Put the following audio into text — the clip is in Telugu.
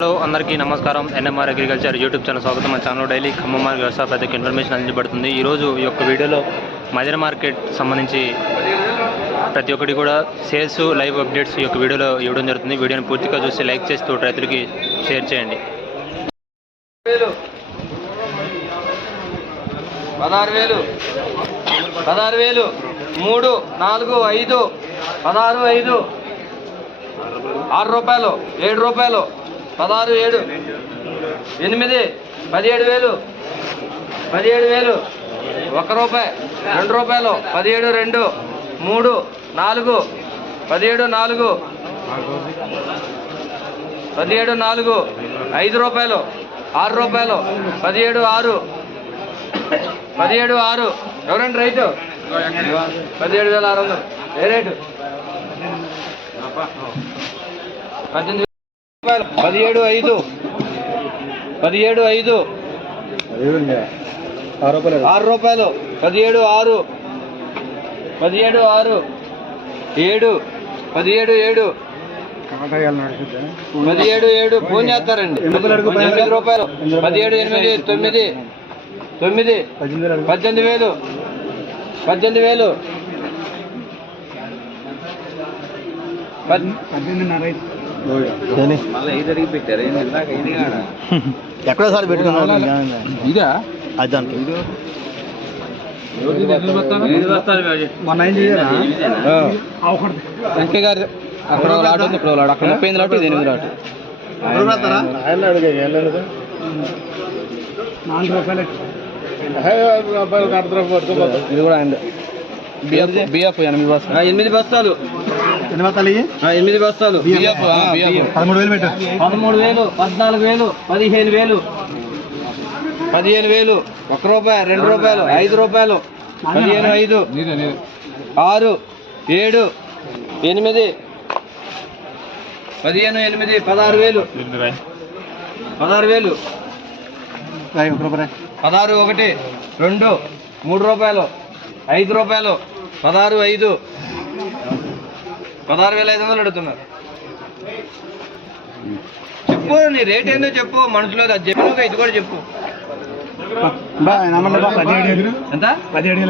హలో అందరికీ నమస్కారం. ఎన్ఎంఆర్ అగ్రికల్చర్ యూట్యూబ్ ఛానల్ స్వాగతం. మా ఛానల్ డైలీ ఖమ్మం మార్గ వ్యవసాయ ప్రతి ఇన్ఫర్మేషన్ అందించబడుతుంది. ఈరోజు ఈ యొక్క వీడియోలో మదర్ మార్కెట్ సంబంధించి ప్రతి ఒక్కటి కూడా సేల్స్ లైవ్ అప్డేట్స్ ఈ యొక్క వీడియోలో ఇవ్వడం జరుగుతుంది. వీడియోని పూర్తిగా చూసి లైక్ చేస్తూ రైతులకి షేర్ చేయండి. పదహారు వేలు. పదహారు వేలు. మూడు నాలుగు ఐదు. పదహారు ఐదు. ఆరు రూపాయలు ఏడు రూపాయలు. పదహారు ఏడు. ఎనిమిది పదిహేడు వేలు. పదిహేడు వేలు. ఒక రూపాయి. రెండు రూపాయలు. పదిహేడు రెండు. మూడు నాలుగు. పదిహేడు నాలుగు. పదిహేడు నాలుగు. ఐదు రూపాయలు. ఆరు రూపాయలు. పదిహేడు ఆరు. పదిహేడు ఆరు. ఎవరండి రైతు? పదిహేడు వేల ఆరు వందలు. ఏ రేటు? పద్దెనిమిది పదిహేడు ఐదు. పదిహేడు ఐదు. ఆరు రూపాయలు. పదిహేడు ఆరు. పదిహేడు ఆరు. ఏడు. పదిహేడు ఏడు. పదిహేడు ఏడు. ఫోన్ చేస్తారండి. ఎనిమిది రూపాయలు. పదిహేడు ఎనిమిది తొమ్మిది. తొమ్మిది. పద్దెనిమిది వేలు. పద్దెనిమిది వేలు. పద్- ఎక్కడో సార్ పెట్టుకున్నాను ఇదా? వెంకయ్య గారు అక్కడ ఒక లాట్ ఉంది ఇక్కడ ఒక లాట్. అక్కడ ముప్పై ఎనిమిది లాట్ ఇది ఎనిమిది లాట్. ఇది కూడా ఆయన బిఎఫ్ బిఎఫ్ ఎనిమిది బస్తాలు ఎనిమిది బస్తాలు ఆ, ఎనిమిది బస్తాలు. పదమూడు వేలు పెట్టు. పదమూడు వేలు పద్నాలుగు వేలు పదిహేను వేలు. పదిహేను వేలు ఒక రూపాయి రెండు రూపాయలు ఐదు రూపాయలు పదిహేను ఐదు ఆరు ఏడు ఎనిమిది పదిహేను ఎనిమిది పదహారు వేలు. పదహారు వేలు. పదహారు ఒకటి రెండు మూడు రూపాయలు ఐదు రూపాయలు పదహారు ఐదు పదహారు వేల ఐదు వందలు అడుగుతున్నారు. చెప్పు నీ రేట్ ఏందో చెప్పు మనుషులు అది చెప్పు ఇది కూడా చెప్పు. ఎంత? పదిహేడు